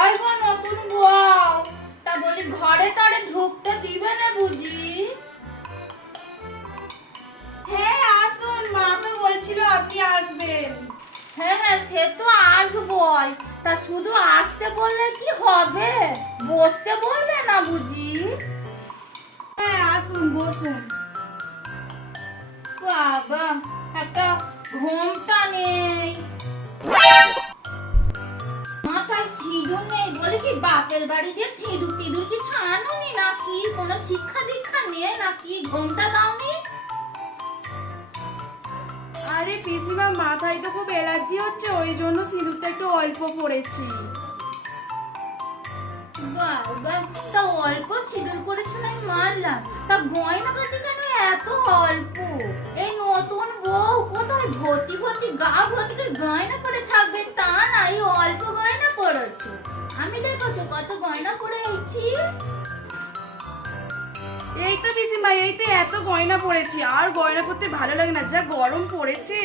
ওই গো নতুন বউ, তা বলি ঘরে টরে ঢুকতে দিবে না বুঝি? হ্যাঁ আসুন, মা তো বলছিল আপনি আসবেন। হ্যাঁ হ্যাঁ, সে তো আসবই, তা শুধু আসতে বললে কি হবে? বসতে বলবে না বুঝি? হ্যাঁ আসুন, বসুন। বাবা, একটা ঘোমটা নেই, মাথায় সিঁদুর নেই, বলে কি বাপের বাড়ি দিয়ে সিঁদুর টিঁদুর কিছু আনোনি নাকি? কোনো শিক্ষা দীক্ষা নিয়ে নাকি ঘোমটা দাওনি? আরে পিসিমা, মাথায় তো খুব অ্যালার্জি হচ্ছে, ওই জন্য সিঁদুরটা একটু অল্প পড়েছি। বাবা, তা অল্প সিঁদুর পরেছো না মানলাম, তা গয়নাগাটি কেন এত অল্প? এই নতুন বউ কোথায় ভর্তি ভর্তি গা ভর্তি করে গয়না পরে থাকবে তা না, এই অল্প গয়না পরেছো। আমি দেখেছো কত গয়না পরে আইছি। এই তো পিসিমা, এই তো এত গয়না পড়েছি, আর গয়না পরতে ভালো লাগে না, যা গরম পড়েছে।